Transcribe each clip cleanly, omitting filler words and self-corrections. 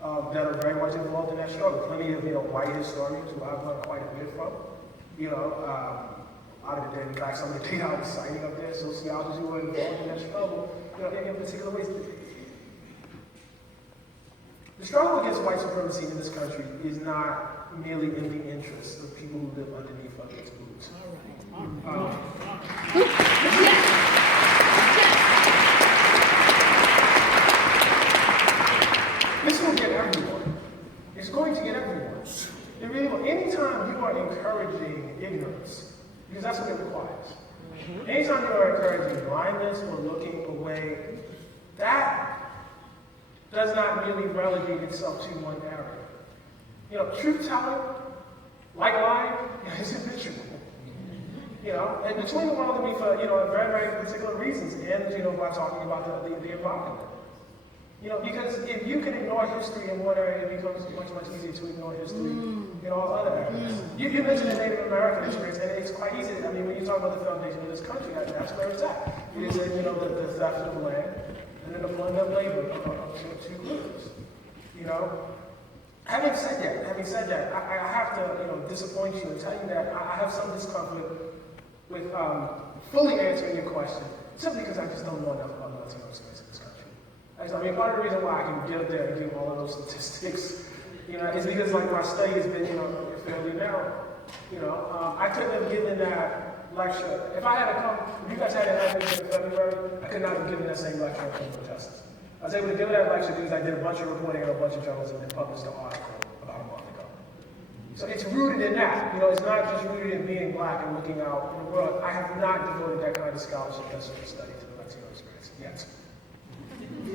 that are very much involved in that struggle. Plenty of white historians who I've learned quite a bit from. Out of the day, in fact, some of the data I was citing up there, sociologists who were involved in that struggle, in particular ways. The struggle against white supremacy in this country is not merely in the interest of people who live underneath its boots. This will get everyone. It's going to get everyone. It really will. Anytime you are encouraging ignorance, because that's what it requires. Anytime you are encouraging blindness or looking away, that does not really relegate itself to one area. Truth-telling, like lying, is habitual. And between the world and me for very, very particular reasons, and by talking about the environment. Because if you can ignore history in one area, it becomes much, much easier to ignore history in all other areas. You mentioned the Native American experience, and it's quite easy. I mean, when you talk about the foundation of this country, that's where it's at. It is the theft of the land, and then the flooding of labor of two groups. Having said that, I have to disappoint you and tell you that I have some discomfort with fully answering your question, simply because I just don't know enough about Latino experience in this country. Part of the reason why I can get up there and give all of those statistics, is because my study has been fairly narrow. I couldn't have given that lecture if you guys had an lecture in February. I could not have given that same lecture on criminal justice. I was able to give that lecture because I did a bunch of reporting on a bunch of journals and then published an article about a month ago. So it's rooted in that. It's not just rooted in being black and looking out in the world. I have not devoted that kind of scholarship, that sort of study to the Latino experience yet.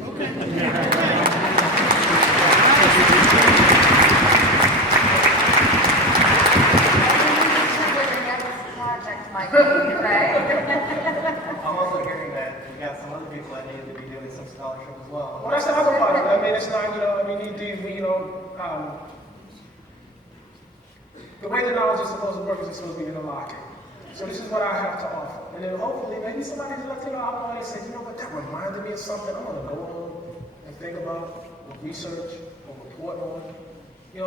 Okay. I'm also hearing that we got some other people that need to be doing some scholarship as well. Well, that's the other part of it. It's not, the way the knowledge is supposed to work is it's supposed to be interlocking. So this is what I have to offer. And then hopefully, maybe somebody's Latino out there and say, that reminded me of something. I'm going to go home and think about, or research, or report on.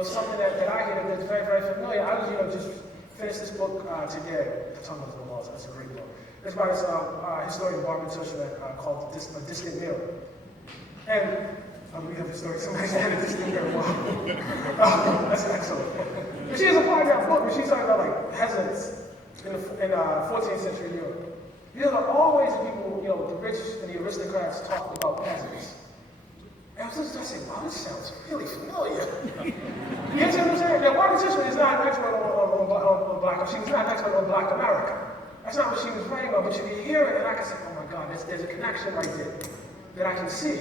Something that I hear that's very, very familiar. I was, just finished this book today. Ta-Nehisi Coates. That's a great book. It's by this historian Barbara Tushman called A Distant Mirror. And we have a story. Somebody's had a distant mirror. Wow. That's excellent. But she has a part of that book where she's talking about peasants in 14th century Europe. There are always people, the rich and the aristocrats talking about peasants. And I was just saying, wow, this sounds really familiar. You understand what I'm saying? Now, Barbara Tushman is not an expert on black, she was not an expert on black America. That's not what she was writing about, but you can hear it, and I can say, oh my God, there's a connection right there that I can see.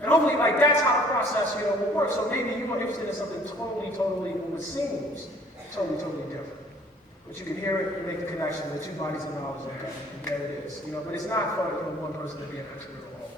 And hopefully, that's how the process, will work. So maybe you are interested in something totally, what seems totally different. But you can hear it and make the connection, the two bodies of knowledge, and there it is. But it's not for one person to be an expert on all